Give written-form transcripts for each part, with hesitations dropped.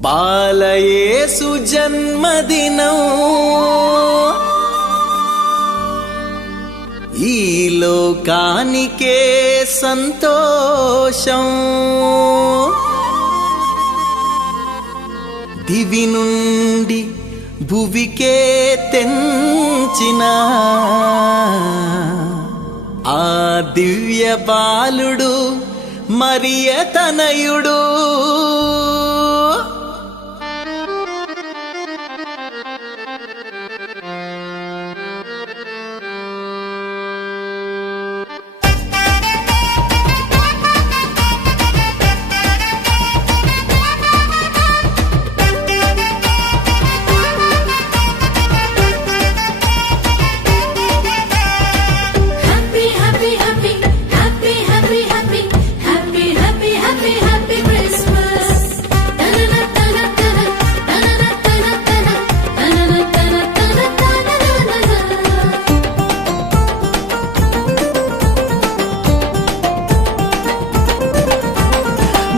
బాలయేసు జన్మదినం ఈ లోకానికే సంతోషం. దివి నుండి భువికే తెంచిన ఆ దివ్య బాలుడు మరియ తనయుడు.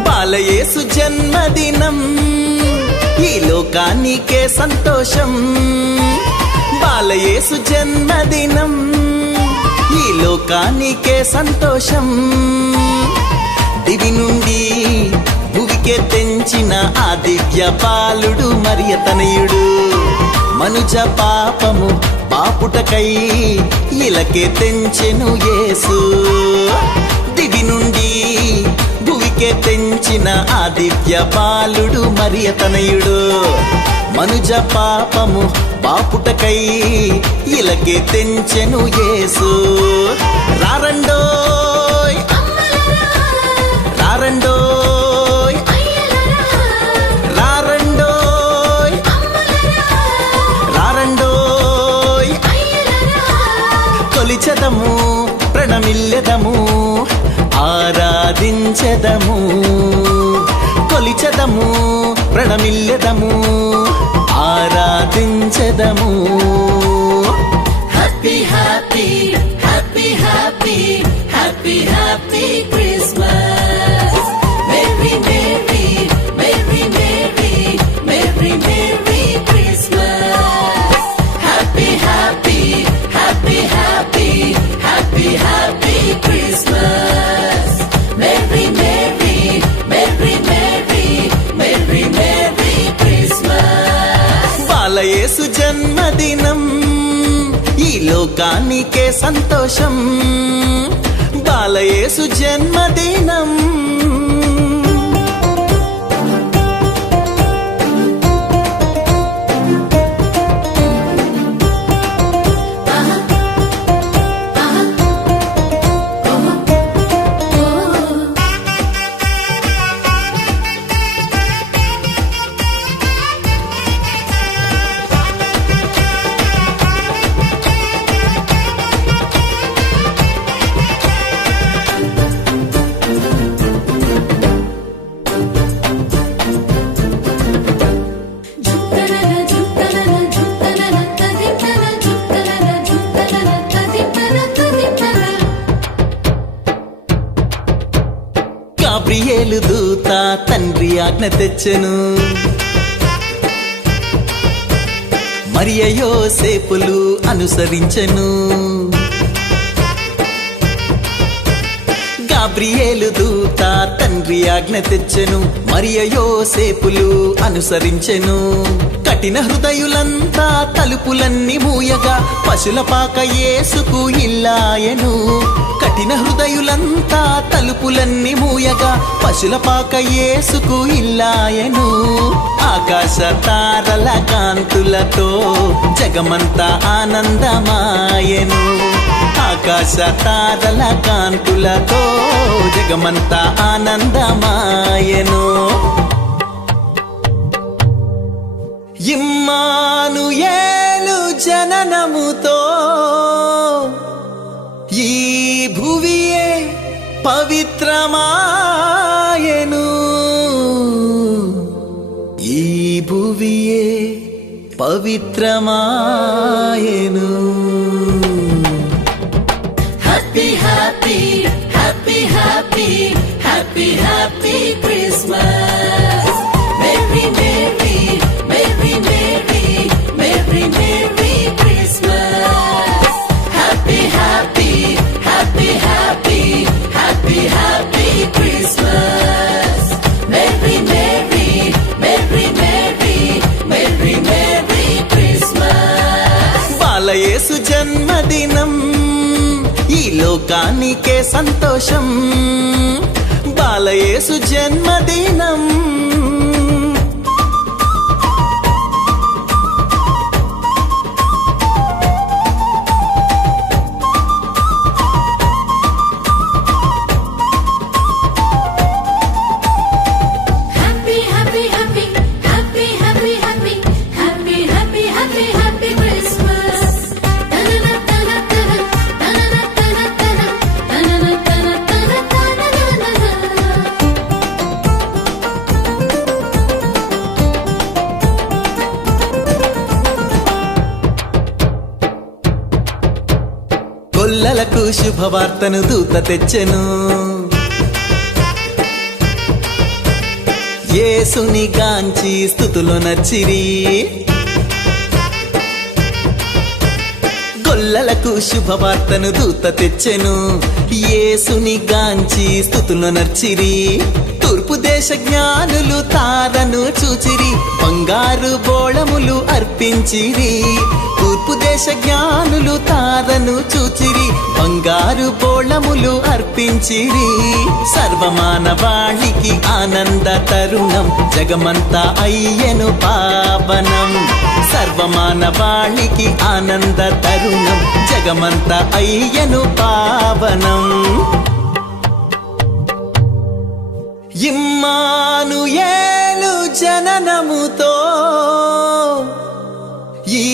బాలయేసు జన్మదినం ఈ లోకానికే సంతోషం. బాలయేసు జన్మదినం ఈ లోకానికే సంతోషం. దివి నుండి భువికే తెంచిన ఆ దివ్య బాలుడు మరియ తనయుడు. మనుజ పాపము పాపుటకై ఇలకే తెంచెను యేసు. దివి నుండి భువికే తెంచిన ఆ దివ్య బాలుడు మరియ తనయుడు. మనుజ పాపము పాపుటకై ఇలకే తెంచెను యేసు. రారండోయ్ రారండోయ్ రారండోయ్ రారండోయ్. కొలిచెదము ప్రణమిల్లెదము ఆరాధించెదము. కొలిచెదము ప్రణమిల్లెదము ఆరాధించెదము. Happy happy happy happy happy happy Christmas. Merry merry merry merry merry merry Christmas. Happy happy happy happy happy happy Christmas. Merry merry merry merry merry merry Christmas. బాలయేసు జన్మదినం ఈ లోకానికే సంతోషం. బాలయేసు జన్మదినం. గాబ్రియేలు దూత తండ్రి ఆజ్ఞ తెచ్చెను. మరియ యోసేపులు అనుసరించెను. గాబ్రియేలు దూత తండ్రి ఆజ్ఞ తెచ్చెను. మరియ యోసేపులు అనుసరించెను. కఠిన హృదయులంతా తలుపులన్నీ మూయగా పశుల పాక యేసుకు ఇల్లాయెను. కఠిన హృదయులంతా తలుపులన్నీ మూయగా పశుల పాక యేసుకు ఇల్లాయెను. ఆకాశ తారల కాంతులతో జగమంతా ఆనందమాయెను. ఆకాశ తారల కాంతులతో జగమంతా ఆనందమాయెను. ఇమ్మానుయేలు జననముతో ఈ భువియే పవిత్రమాయెను. ఈ భువియే పవిత్రమాయెను. Happy happy happy happy happy happy Christmas. Merry లోకానికే సంతోషం బాలయేసు జన్మదినం. Happy, happy, happy, happy, happy, happy, happy, happy, happy, happy Christmas. Ta-na-na, ta-na, ta-na, ta-na-na, ta-na, ta-na, ta-na-na, ta-na, ta-na, ta-na-na-na. గొల్లలకు శుభవార్తను దూత తెచ్చెను, యేసుని గాంచి స్తుతులు నచ్చిరి. గొల్లలకు శుభవార్తను దూత తెచ్చెను, యేసుని గాంచి స్తుతులు నచ్చిరి. తూర్పు దేశ జ్ఞానులు తారను చూచిరి, బంగారు బోళములు అర్పించిరి. తూర్పు దేశ జ్ఞానులు తారను చూచిరి, బంగారు బోళములు అర్పించిరి. సర్వమానవాళికి ఆనంద తరుణం, జగమంతా అయ్యను పావనం. సర్వమానవాళికి ఆనంద తరుణం, జగమంతా అయ్యను పావనం. ఇమ్మానుయేలు జననముతో ఈ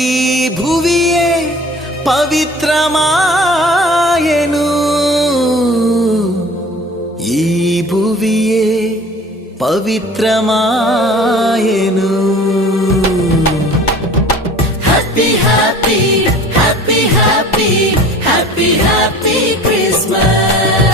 భువియే పవిత్రమాయెను, ఈ భువియే పవిత్రమాయెను. Happy happy happy happy happy happy Christmas.